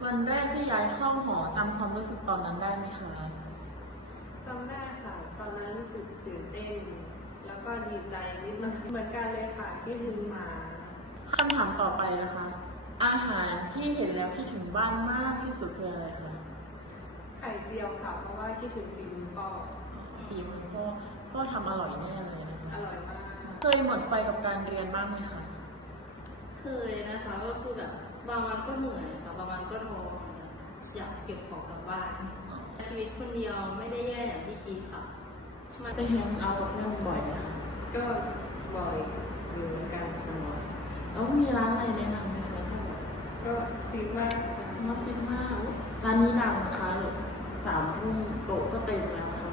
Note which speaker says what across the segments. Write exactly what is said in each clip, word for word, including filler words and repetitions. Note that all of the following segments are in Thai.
Speaker 1: วันแรกที่ย้ายเข้าหอจำความรู้สึกตอนนั้นได้ไหมคะ
Speaker 2: จำได้ค่ะ ตอนนั้นรู้สึกตื่นเต้น แล้วก็ดีใจนิดหน่อยเหมือนกันเลยค่ะที่ถึงมา
Speaker 1: คำถามต่อไปนะคะ อาหารที่เห็นแล้วคิดถึงบ้านมากที่สุดคืออะไรคะ
Speaker 2: ไข่เจียวค่ะ เพราะว่าคิดถึงฝีมือพ่อ
Speaker 1: ฝีมือพ่อพ่อทำอร่อยแน่เลยนะคะ
Speaker 2: อร่อยมาก
Speaker 1: เคยหมดไฟกับการเรียนบ้างไหมคะ
Speaker 3: เคยนะคะก็คือแบบบางวันก็เหนื่อยค่ะบางวันก็ท้ออยากเก็บของกลับบ้านชีวิตคนเดียวไม่ได้แย่อย่างที่คิดค่ะ
Speaker 1: มันไปแฮงเอาท์นั่งบ่อยไหมคะ
Speaker 2: ก็บ่อยอยู่เหมือนกันค่ะ
Speaker 1: แล้วมีร้านอะไรแนะนำไหมคะ
Speaker 2: ก็ซีมาก
Speaker 1: มาซิมาร้านนี้ดังนะคะแบบสามทุ่มโต๊ะก็เต็มแล้วนะคะ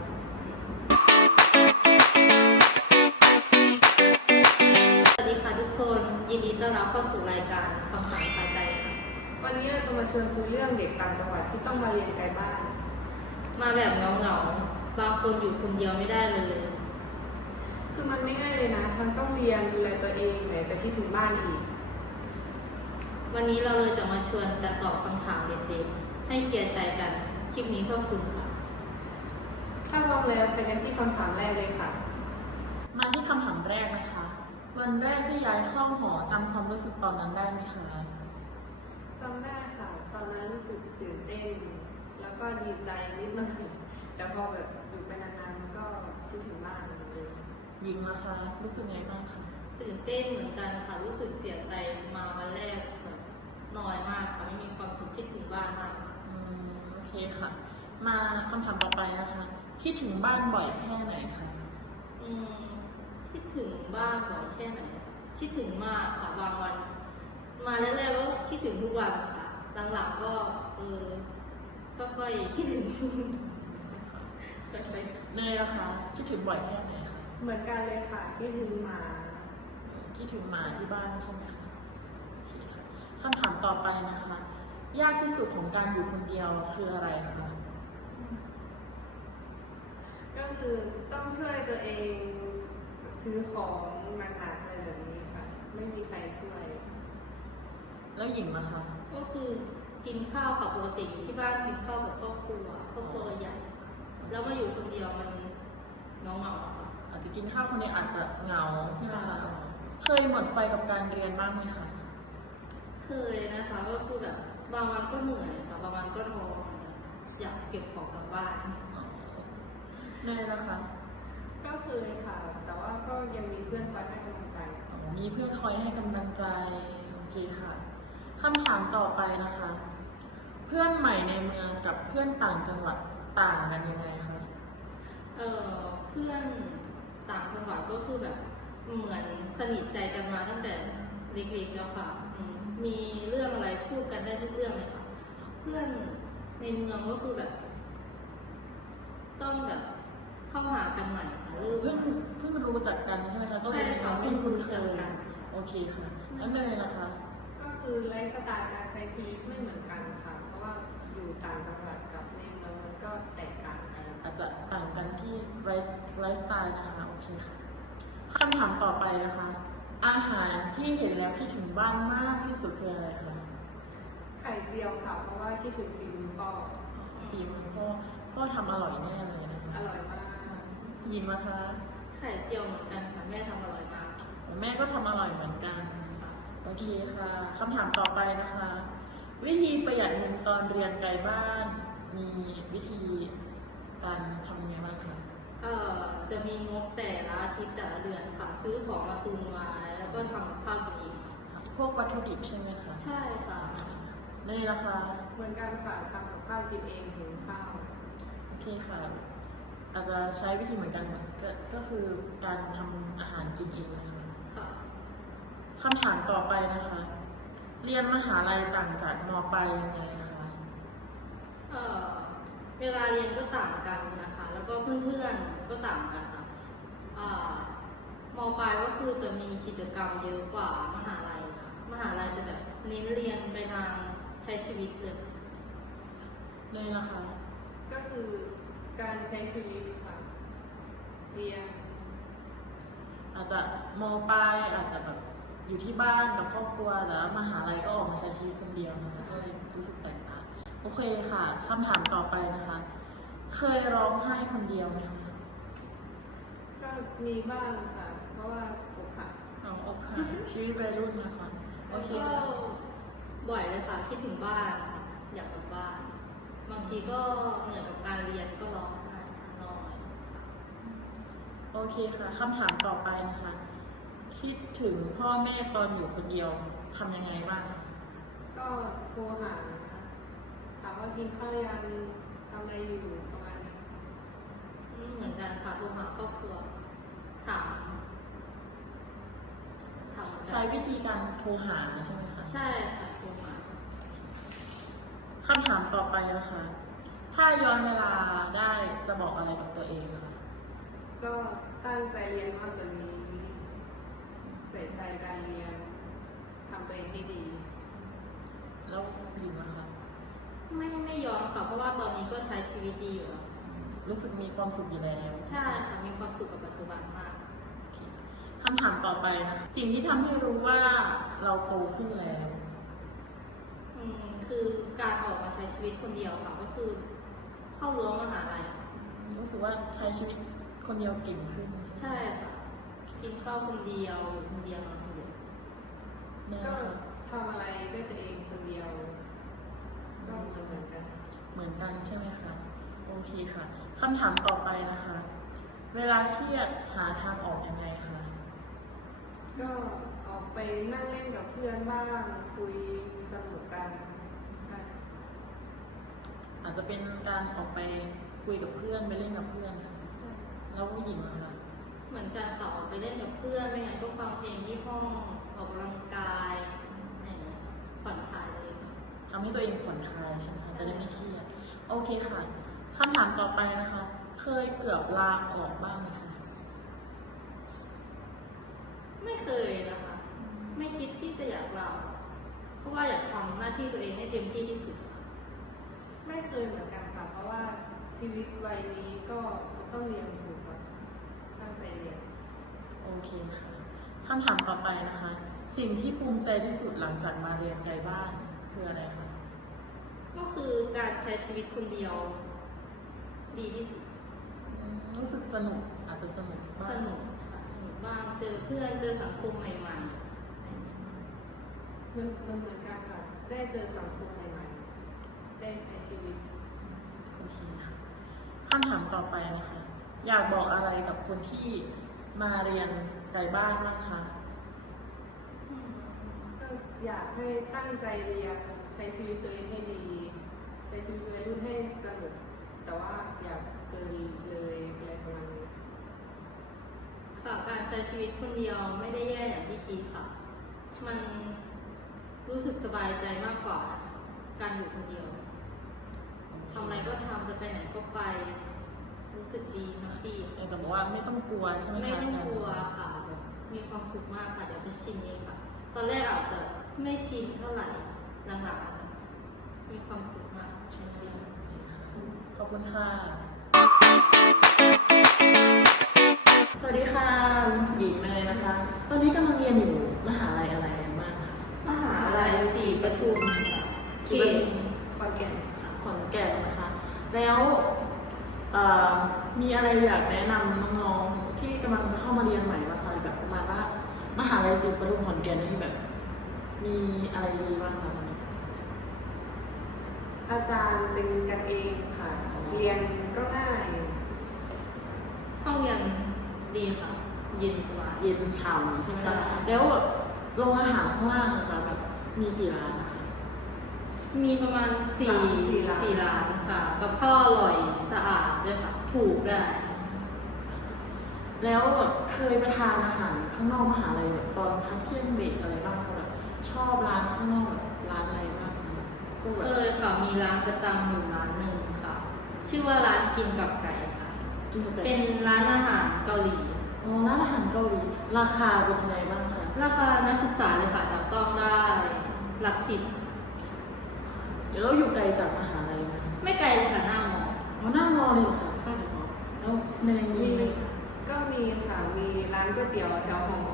Speaker 3: สวัสดีค่ะทุกคนยินดีต้อนรับเข้าสู่รายการคำถามคาใจค่ะ
Speaker 2: วันนี้เราจะมาชวนคุยเรื่องเด็กต่างจังหวัดที่ต้องมาเรียนไกลบ้าน
Speaker 3: มาแบบเงาเงาบางคนอยู่คนเดียวไม่ได้เลย
Speaker 2: คือมันไม่ง่ายเลยนะทั้งต้องเรียนดูแลตัวเองไหนจะคิดถึงบ้านอีก
Speaker 3: วันนี้เราเลยจะมาชวนกันตอบคำถามเด็กๆให้เคลียร์ใจกันคลิปนี้เพื่อคุณค่ะ
Speaker 2: ถ้าพร้อมแล้วไปกันที่คำถามแรกเลยค่ะ
Speaker 1: มาที่คำถามแรกนะคะวันแรกที่ย้ายเข้าหอจำความรู้สึกตอนนั้นได้ไหมคะ
Speaker 2: จำได้ค่ะ ตอนนั้นรู้สึกตื่นเต้น แล้วก็ดีใจนิดหน่อยแต่พอแบบอยู่ไปนานๆมันก็คิดถึงบ้านเลย
Speaker 1: ยิงนะคะรู้สึกไงบ้างคะ
Speaker 3: ตื่นเต้นเหมือนกันค่ะรู้สึกเสียใจมาวันแรกแบบน้อยมากค่ะไม่มีความสุขคิดถึงบ้านมาก
Speaker 1: อืมโอเคค่ะมาคำถามต่อไปนะคะคิดถึงบ้านบ่อยแค่ไหนคะ
Speaker 3: อืมคิดถึงบ้านบ่อยแค่ไหนคิดถึงมากค่ะบางวันมาแรกๆก็คิดถึงทุกวันค่ะหลังๆก็เออค่อยๆคิดถึง
Speaker 1: ค่อยๆเนยนะคะคิดถึงบ่อยแค่ไหนคะ
Speaker 2: เหมือนกันเลยค่ะคิดถึงหมา
Speaker 1: คิดถึงหมาที่บ้านใช่ไหมคะโอเคค่ะคำถามต่อไปนะคะยากที่สุดของการอยู่คนเดียวคืออะไรคะ
Speaker 2: ก็คือต้องช่วยตัวเองซื้อของหนักๆอะไรแบบนี้ค่ะไม่มีใครช่วย
Speaker 1: แล้วหญิงล่ะคะ
Speaker 3: ก็คือกินข้าวค่ะปกติอยู่ที่บ้านกินข้าวกับครอบครัวครอบครัวใหญ่แล้วมาอยู่คนเดียวมันเงาเงาค่ะ
Speaker 1: อาจจะกินข้าวคนเดียวอาจจะเหงาใช่ไหมคะเคยหมดไฟกับการเรียนบ้างไหมคะ
Speaker 3: เคยนะคะก็คือแบบบางวันก็เหนื่อยค่ะบางวันก็ท้ออยากเก็บของกลับบ้าน
Speaker 1: เนยนะคะ
Speaker 2: ก็เคยค่ะแต่ว่าก็ยังมีเพื่อนคอยให้กำลังใจ
Speaker 1: มีเพื่อนคอยให้กำลังใจโอเคค่ะคำถามต่อไปนะคะเพื่อนใหม่ในเมืองกับเพื่อนต่างจังหวัดต่างกันยังไงคะ
Speaker 3: เออเพื่อนต่างจังหวัดก็คือแบบเหมือนสนิทใจกันมาตั้งแต่เล็กๆแล้วค่ะมีเรื่องอะไรพูดกันได้ทุกเรื่องเลยค่ะเพื่อนในเมืองก็คือแบบ ต้องแบบเข้าหากันใหม่ค่ะเ
Speaker 1: พิ่งเพิ่งรู้จักกันใช่ไหมคะ
Speaker 3: ใช่ค่ะเพิ่งรู้จักกัน
Speaker 1: โอเคค่ะแล้วเนยนะคะ
Speaker 2: ก็คือไลฟ์สไตล์การใช้ชีวิตไม่เหมือนกันค่ะเพราะว่าอยู่ต่างจังหวัดกับในเมืองมันก็แตกต่างกัน
Speaker 1: อาจจะต่างกันที่ไลฟ์ไลฟ์สไตล์นะคะโอเคค่ะคำถามต่อไปนะคะอาหารที่เห็นแล้วคิดถึงบ้านมากที่สุดคืออะไรคะ
Speaker 2: ไข่เจียวค่ะเพราะว่าคิดถึงฝีมือพ่อ
Speaker 1: ฝีมือพ่อพ่อทำอร่อยแน่เลยนะคะ
Speaker 2: อร่อยมาก
Speaker 1: ยิมนะคะ
Speaker 3: ไข่เจียวเหมือนกันค่ะแม่ทำอร่อยมาก
Speaker 1: แม่ก็ทำอร่อยเหมือนกันโอเคค่ะคำถามต่อไปนะคะวิธีประหยัดเงินตอนเรียนไกลบ้านมีวิธีการทำยังไงบ้างคะ
Speaker 3: เอ่อจะมีงบแต่ละอาทิตย์แต่ละเดือนค่ะซื้อของมาตุนไว้แล้วก็ทำกับข้าวกินเอง
Speaker 1: พวกวัตถุดิบใช่ไหมคะ
Speaker 3: ใช่ค่ะ
Speaker 1: นี่ละคะ
Speaker 2: เหมือนกันค่ะทำกับข้าวกินเองหุงข้าว
Speaker 1: โอเคค่ะอาจจะใช้วิธีเหมือนกันก็ก็คือการทำอาหารกินเองนะคะคำถามต่อไปนะคะเรียนมหาลัยต่างจากม.ปลายยังไงคะ
Speaker 3: เอ่อเวลาเรียนก็ต่างกันนะคะแล้วก็เพื่อนๆก็ต่างกันค่ะม.ปลายก็คือจะมีกิจกรรมเยอะกว่ามหาลัยค่ะมหาลัยจะแบบเน้นเรียนไปทางใช้ชีวิตเลย
Speaker 1: เลยนะคะ
Speaker 2: ก็คือการใช้ชีวิตค่ะเรียน
Speaker 1: อาจจะม.ปลายอาจจะแบบอยู่ที่บ้านกับครอบครัวแต่ว่ามหาลัยก็ออกมาใช้ชีวิตคนเดียวนะคะก็เลยรู้สึกแตกต่างโอเคค่ะคำถามต่อไปนะคะ เคยร้องไห้คนเดียวไหมคะ
Speaker 2: ก็มีบ้างค่ะ เพราะว่าอกหัก
Speaker 1: เอาโอเคชีวิตวัยรุ่นนะคะโอเค
Speaker 3: ก็
Speaker 1: ค่ะ
Speaker 3: บ่อยเลยค่ะคิดถึงบ้านค่ะอยากกลับบ้าน บางทีก็เหนื่อยกับการเรียนก็ร้องไห้ค่ะน้อย
Speaker 1: โอเคค่ะคำถามต่อไปนะคะ คิดถึงพ่อแม่ตอนอยู่คนเดียวทำยังไงบ้างคะ
Speaker 2: ก็โทรหานะคะถามว่ากินข้าวยังทำอะไรอยู่ประมาณนี้
Speaker 3: อืมเหมือนกันค่ะโทรหาครอบครัวถามถาม
Speaker 1: ใช้วิธีการโทรหาใช่ไหมคะ
Speaker 3: ใช่ค่ะโทรหา
Speaker 1: คำถามต่อไปนะคะ ถ้าย้อนเวลาได้จะบอกอะไรกับตัวเองคะ
Speaker 2: ก็ตั้งใจเรียนมากกว่านี้ใส่ใจการเรียนทำตัวเองให้ดี
Speaker 1: แล้วดีไหมคะ
Speaker 3: ไม่ไม่ย้อนค่ะเพราะว่าตอนนี้ก็ใช้ชีวิตดีอยู่แล้ว
Speaker 1: รู้สึกมีความสุขอยู่แล้ว
Speaker 3: ใช่ค่ะมีความสุขกับปัจจุบันมาก
Speaker 1: โอเคคำถามต่อไปนะคะ สิ่งที่ทำให้รู้ว่าเราโตขึ้นแล้ว
Speaker 3: อืมคือการออกมาใช้ชีวิตคนเดียวค่ะก็คือ เข้ารั้วมหาลัยค่ะ
Speaker 1: รู้สึกว่าใช้ชีวิตคนเดียวเก่งขึ้น
Speaker 3: ใช่ค่ะ กินข้าวคนเดียวอยู่คนเดียวนอนคนเดียว
Speaker 1: แม่
Speaker 2: ก็
Speaker 1: นะคะ
Speaker 2: ทำอะไรด้วยตัวเองคนเดียว ก็เหมือนกัน
Speaker 1: เหมือนกันใช่ไหมคะโอเคค่ะคำถามต่อไปนะคะ เวลาเครียดหาทางออกยังไงคะ
Speaker 2: ก็ออกไปนั่งเล่นกับเพื่อนบ้างคุยสนุกกันค่ะ
Speaker 1: อาจจะเป็นการออกไปคุยกับเพื่อนไปเล่นกับเพื่อนค่ะแล้วผู้หญิงอะคะ
Speaker 3: เหมือนกันค่ะออกไปเล่นกับเพื่อนไม่งั้นก็ฟังเพลงที่ห้องออกกำลังกายอะไรอย่างเงี้ยค่ะผ่อนคลายเลยค่ะ
Speaker 1: ทำให้ตัวเองผ่อนคลายใช่ไหมคะจะได้ไม่เครียดโอเคค่ะคำถามต่อไปนะคะ เคยเกือบลาออกบ้างไหมคะ
Speaker 3: ไม่เคยนะคะ ไม่คิดที่จะอยากลาออกเพราะว่าอยากทำหน้าที่ตัวเองให้เต็มที่ที่สุดค่ะ
Speaker 2: ไม่เคยเหมือนกันค่ะ เพราะว่าชีวิตวัยนี้ก็ต้องเรียนถูกค่ะตั้งใจเรียน
Speaker 1: โอเคค่ะคำถามต่อไปนะคะ สิ่งที่ภูมิใจที่สุดหลังจากมาเรียนไกลบ้านคืออะไรคะ
Speaker 3: ก็คือการใช้ชีวิตคนเดียว ดีที่สุด
Speaker 1: อืมรู้สึกสนุกอาจจะสนุกบ้าง
Speaker 3: สนุกค่ะสนุกบ้างเจอเพื่อนเจอสังคมใหม่ๆอะไรอย่างเงี้ย
Speaker 2: มันมันเหมือนกันค่ะ ได้เจอสังคมใหม่ๆ ได้ใช้ชีวิต
Speaker 1: โอเคค่ะคำถามต่อไปนะคะ อยากบอกอะไรกับคนที่มาเรียนไกลบ้านบ้างคะ
Speaker 2: ก็อยากให้ตั้งใจเรียนใช้ชีวิตตัวเองให้ดี ใช้ชีวิตวัยรุ่นให้สนุก แต่ว่าอย่าเกินเลยอะไรประมาณนี้
Speaker 3: ค่ะการใช้ชีวิตคนเดียวไม่ได้แย่อย่างที่คิดค่ะ มันรู้สึกสบายใจมากกว่า การอยู่คนเดียวทำอะไรก็ทำจะไปไหนก็ไป รู้สึกดีแฮปปี้
Speaker 1: อยากจะบอกว่าไม่ต้องกลัวใช่ไหมคะ
Speaker 3: ไม่ต้องกลัวค่ะแบบมีความสุขมากค่ะเดี๋ยวจะชินเองค่ะ ตอนแรกอาจจะไม่ชินเท่าไหร่หลังๆอาจจะมีความสุขมากใช่ไหม
Speaker 1: ขอบคุณค่ะ สวัสดีค่ะหญิงเลยนะคะ ตอนนี้กำลังเรียนอยู่มหาลัยอะไรบ้างคะ
Speaker 3: มหาลัยศรีปทุมค่ะเขต
Speaker 2: ขอนแก่น
Speaker 1: ขอนแก่นนะคะ แล้วเอ่อมีอะไรอยากแนะนำน้องๆที่กำลังจะเข้ามาเรียนใหม่บ้างคะแบบประมาณว่ามหาลัยศรีปทุมขอนแก่นนี่แบบ มีอะไรดีบ้างคะตอนนี้
Speaker 2: อาจารย์เป็นกันเองค่ะ เรียนก็ง่าย
Speaker 3: ห้องเรียนดีค่ะ เย็นสบาย
Speaker 1: เย็นฉ่ำใช่ไหม
Speaker 3: ใช่
Speaker 1: คะแล้วแบบโรงอาหารข้างล่างนะคะแบบมีกี่ร้านนะคะ
Speaker 3: มีประมาณสี่
Speaker 2: สามสี่ร้าน
Speaker 3: สี่ร้านค่ะ กับข้าวอร่อยสะอาดด้วยค่ะ ถูกได้วย
Speaker 1: แล้วแบบเคยไปทานอาหารข้างนอกมหาลัยแบบตอนพักเที่ยงเบรกอะไรบ้างคะแบบชอบร้านข้างนอกแบบร้านอะไรบ้างคะพวกแบ
Speaker 3: เค
Speaker 1: บ
Speaker 3: ยค่ะ มีร้านประจำอยู่ร้านหนึ่งค่ะ ชื่อว่าร้านกินกับไก่ค่ะ
Speaker 1: กินกาแฟ
Speaker 3: เป็นร้านอาหารเกาหลี
Speaker 1: อ๋อร้านอาหารเกาหลีราคาเป็นยังไงบ้างคะ
Speaker 3: ราคานักศึกษาเลยค่ะจับต้องได้หลักสิบค่ะ
Speaker 1: เดี๋ยวเราอยู่ไกลจากมหาลัยไหมคะ
Speaker 3: ไม่ไกลเลยค่ะหน้ามอ
Speaker 1: อ๋อหน้ามอเลยเหรอค่ะ
Speaker 3: ใช่
Speaker 1: แล้วในนี้ไหมคะ
Speaker 2: ก็มีค่ะ มีร้านก๋วยเตี๋ยวแถวหอ
Speaker 1: อ๋อ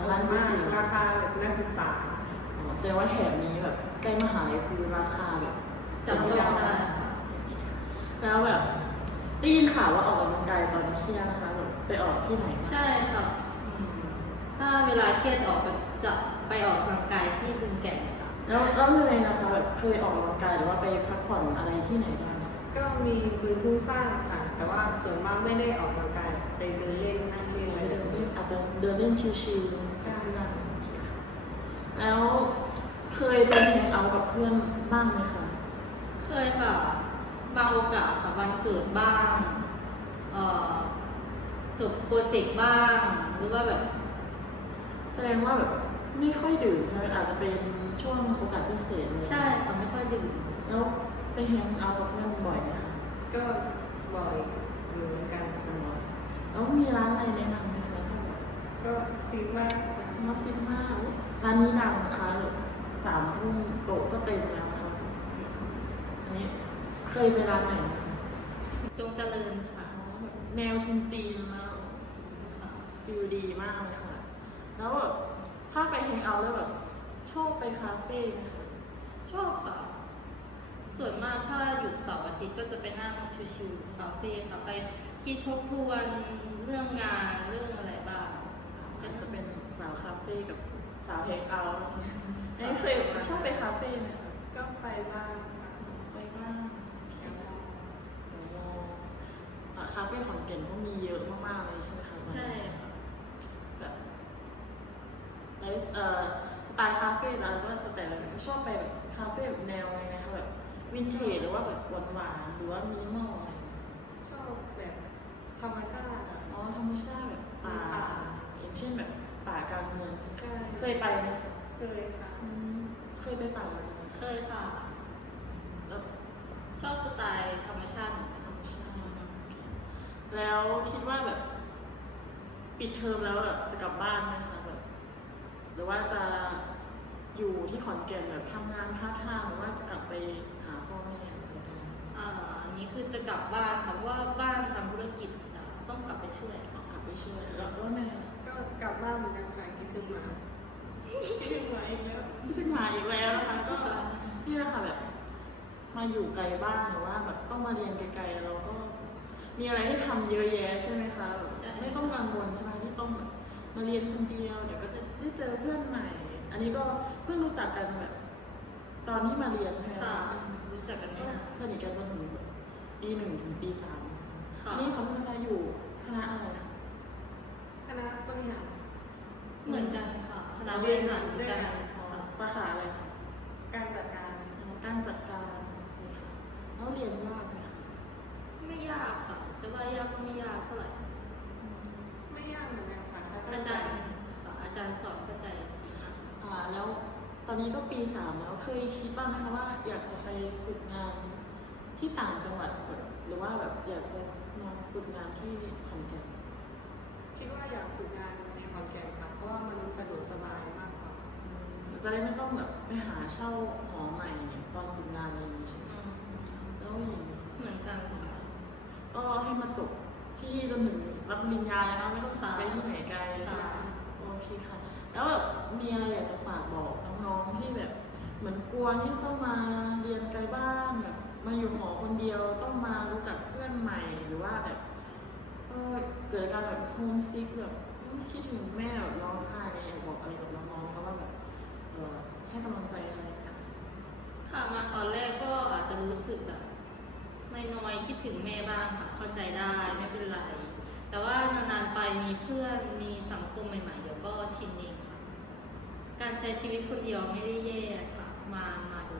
Speaker 1: ร้านก๋วย
Speaker 2: มาก
Speaker 1: เตี๋ยว
Speaker 2: ราคาแบบนักศึกษา
Speaker 1: อ๋อแสดงว่าแถบนี้แบบใกล้มหาลัยคือราคาแบบ
Speaker 3: จับต้องได้ค่ะ
Speaker 1: แล้วแบบได้ยินข่าวว่าออกกำลังกายตอนเที่ยงนะคะแบบไปออกที่ไหนคะ
Speaker 3: ใช่ค่ะอืมถ้าเวลาเครียดจะออกไปจะไปออกกำลังกายที่บึงแก่นค่ะ
Speaker 1: แล้วแล้วเลยนะคะแบบเคยออกกำลังกายหรือว่าไปพักผ่อนอะไรที่ไหนบ้าง
Speaker 2: ก็มีมือผู้สร้างค่ะ แต่ว่าส่วนมากไม่ได้ออกกำลังกายไปเดินเล่นนั่งเล่นอะไร
Speaker 1: ไป
Speaker 2: แบบ
Speaker 1: เดิน
Speaker 2: นี้
Speaker 1: เล่นอาจจะเดินเล่นชิวๆ
Speaker 2: ใช่
Speaker 1: ที่นั่นแล้วเคยเดินแฮงเอาท์กับเพื่อนบ้างไหมคะ
Speaker 3: เคยค่ะ บางโอกาสค่ะวันเกิดบ้างเอ่อจบโปรเจกต์บ้าง หรือว่าแบบ
Speaker 1: แสดงว่าแบบไม่ค่อยดื่มใช่ไหมอาจจะเป็นช่วงโอกาสพิเศษเลย
Speaker 3: ใช่ค่ะไม่ค่อยดื่ม
Speaker 1: แล้วไปแฮงเอาท์กับเพื่อนบ่อยไหมคะ
Speaker 2: ก็บ่อยอยู่เหมือนกัน
Speaker 1: บ่อยแล้วมีร้านอะไรแนะนำไหมคะถ้าแบบ
Speaker 2: ก็ซีมากค่ะ
Speaker 1: มาซิมาร้านนี้ดังนะคะแบบสามทุ่มโต๊ะก็เต็มแล้วนะคะอันนี้เคยไปร้านไหนไหมคะ
Speaker 3: จงเจริญค่ะ
Speaker 1: แบบแนวจีนๆนะ
Speaker 3: ค่ะ
Speaker 1: ฟิลดีมากเลยค่ะ แล้วแบบถ้าไปแฮงเอาท์แล้วแบบชอบไปคาเฟ่ไหมคะ
Speaker 3: ชอบค่ะ ส่วนมากถ้าหยุดเสาร์อาทิตย์ก็จะไปนั่งชิวๆคาเฟ่ค่ะ ไปคิดทบทวนเรื่องงานเรื่องอะไรบ้าง
Speaker 1: อาจจะเป็นสาวคาเฟ่กับสาวแฮงเอาท์นะคะอันนี้เคยชอบไปคาเฟ่ไหมคะ
Speaker 2: ก็ไปบ้างค่ะ
Speaker 1: ไปบ้างแคมป์โอ้โหอ่ะคาเฟ่ขอนแก่นก็มีเยอะมากๆเลยใช่ไหมคะ
Speaker 3: ใช่ค่ะ
Speaker 1: แบบไลฟ์เอ่อสไตล์คาเฟ่เราก็จะแต่ละชอบไปแบบคาเฟ่แบบแนวอะไรนะคะแบบวินเทจหรือว่าแบบหวานๆหรือว่ามินิมอลอะไรอย่างเงี้ย
Speaker 2: ชอบแบบธรรมชาติอะ
Speaker 1: อ๋อธรรมชาติแบบป่าอย่างเช่นแบบป่ากลางเมือง
Speaker 2: ใช่
Speaker 1: เคยไปไหมคะ
Speaker 2: เคยค่ะ
Speaker 1: อืมเคยไปป่ากลางเมือง
Speaker 3: เคยค่ะ
Speaker 1: แล้ว
Speaker 3: ชอบสไตล์ธรรมชาติเหมือนกัน
Speaker 1: ธรรมชาติแล้วคิดว่าแบบ ปิดเทอมแล้วแบบจะกลับบ้านไหมคะแบบหรือว่าจะอยู่ที่ขอนแก่นแบบทำงานพาร์ทไทม์หรือว่าจะกลับไปหาพ่อแม่อะไรอย่างเงี้ย
Speaker 3: อ่าอันนี้คือจะกลับบ้านค่ะเพราะว่าบ้านทำธุรกิจอ่ะต้องกลับไปช่วยค่ะ
Speaker 1: กลับไปช่วยแล้วแล้วแม่
Speaker 2: ก็กลับบ้านเหมือนกันค่ะคิดถึงหมาคิดถึงหมาอีกแล้ว
Speaker 1: ขึ้นมาอีกแล้วนะคะก็นี่แหละค่ะแบบ มาอยู่ไกลบ้านหรือว่าแบบต้องมาเรียนไกลๆเราก็มีอะไรให้ทำเยอะแยะใช่ไหมคะแบบไม่ต้องกังวลใช่ไหมที่ต้องแบบมาเรียนคนเดียวเดี๋ยวก็จะได้เจอเพื่อนใหม่ อันนี้ก็เพิ่งรู้จักกันแบบ ตอนที่มาเรียนใช่ไหม
Speaker 3: ค่ะ
Speaker 1: คะ
Speaker 3: รู้จักกันไม่
Speaker 1: ก็
Speaker 3: นาน
Speaker 1: สนิทกันจนถึงแบบปีหนึ่งถึงปีสาม
Speaker 3: ค่ะ
Speaker 1: นี่เขาเป็นอะไรอยู่คณะอะไรนะ
Speaker 2: คณะบริหาร
Speaker 3: เหมือนกันค่ะคณะบริหารเหมือนกัน
Speaker 1: อ๋อ
Speaker 3: ค่ะ
Speaker 1: สาขาอะไรคะ
Speaker 2: การจัดการ
Speaker 1: การจัดการแล้วเรียนยากไหมคะ
Speaker 3: ไม่ยากค่ะ จะว่ายากก็ไม่ยากเท่าไหร่
Speaker 2: ไม่ยากเหมือนกันค่ะถ้า
Speaker 3: อา
Speaker 2: ตั้งใจ
Speaker 3: จารย์ค่ะอาจารย์สอนเข้าใจดีมาก
Speaker 1: อ่าแล้วตอนนี้ก็ปีสามแล้วเคยคิดบ้างไหมคะว่าอยากจะไปฝึกงานที่ต่างจังหวัดแบบหรือว่าแบบอยากจะมาฝึกงานที่ขอนแก่น
Speaker 2: คิดว่าอยากฝึกงานในขอนแก่นค่ะเพราะว่ามันสะดวกสบายมากกว่า
Speaker 1: อืมจะได้ไม่ต้องแบบไปหาเช่าหอใหม่ตอนฝึกงานอะไรอย่างนี้ใช่ไหม
Speaker 3: อืม
Speaker 1: แล้วอย่างนี้
Speaker 3: เหมือนกันค่ะ
Speaker 1: ก็ให้มาจบที่จนถึงรับปริญญาแล้วไม่ต้อง
Speaker 3: ค่ะ
Speaker 1: ไปที่ไหนไกลใช่ไหม
Speaker 3: ค่ะ
Speaker 1: โอเคค่ะ แล้วแบบมีอะไรอยากจะฝากบอกน้องๆที่แบบ เหมือนกลัวที่ต้องมาเรียนไกลบ้านแบบมาอยู่หอคนเดียวต้องมารู้จักเพื่อนใหม่หรือว่าแบบเออเกิดการแบบโฮมซิกแบบคิดถึงแม่แบบร้องไห้อะไรอยากบอกอะไรกับน้องๆเขาว่าแบบเออให้กำลังใจอะไรกัน
Speaker 3: ค่ะมาตอนแรกก็อาจจะรู้สึกแบบน้อยๆคิดถึงแม่บ้างค่ะ เข้าใจได้ไม่เป็นไร แต่ว่านานๆไปมีเพื่อนมีสังคมใหม่ๆเดี๋ยวก็ชินเองค่ะ การใช้ชีวิตคนเดียวไม่ได้แย่ค่ะ มามาดู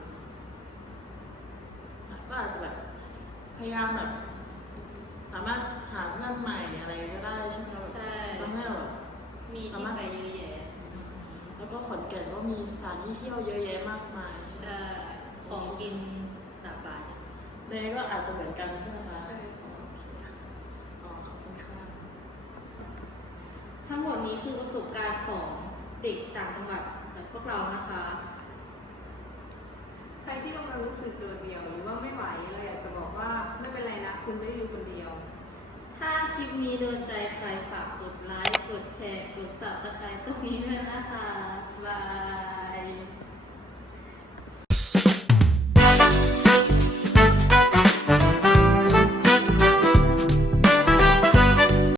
Speaker 3: ค่ะ
Speaker 1: ก็อาจจะแบบพยายามแบบสามารถหาเพื่อนใหม่อะไรก็ได้ใช่ไหมแบบ
Speaker 3: ใช่
Speaker 1: ทำให้เราแบบ
Speaker 3: มีที่ไปเยอะแยะ
Speaker 1: แล้วก็ขอนแก่นก็มีสถานที่เที่ยวเยอะแยะมากมายใช่ไหม
Speaker 3: ใช่ของกินหลากหลาย
Speaker 1: เนยก็อาจจะเหมือนกันใช่ไหมคะ
Speaker 2: ใช่
Speaker 1: โอเคค่ะอ๋อขอบคุณค่ะ
Speaker 3: ทั้งหมดนี้คือประสบการณ์ของเด็กต่างจังหวัดแบบพวกเรานะคะ
Speaker 2: ใครที่กำลังรู้สึกโดดเดี่ยวหรือว่าไม่ไหวเราอยากจะบอกว่าไม่เป็นไรนะคุณไม่ได้อยู่คนเดียว
Speaker 3: ถถ้าคลิปนี้โดนใจใครฝากกดไลค์ กดแชร์ กด ซับสไครบ์ ตรงนี้ด้วยนะคะ บาย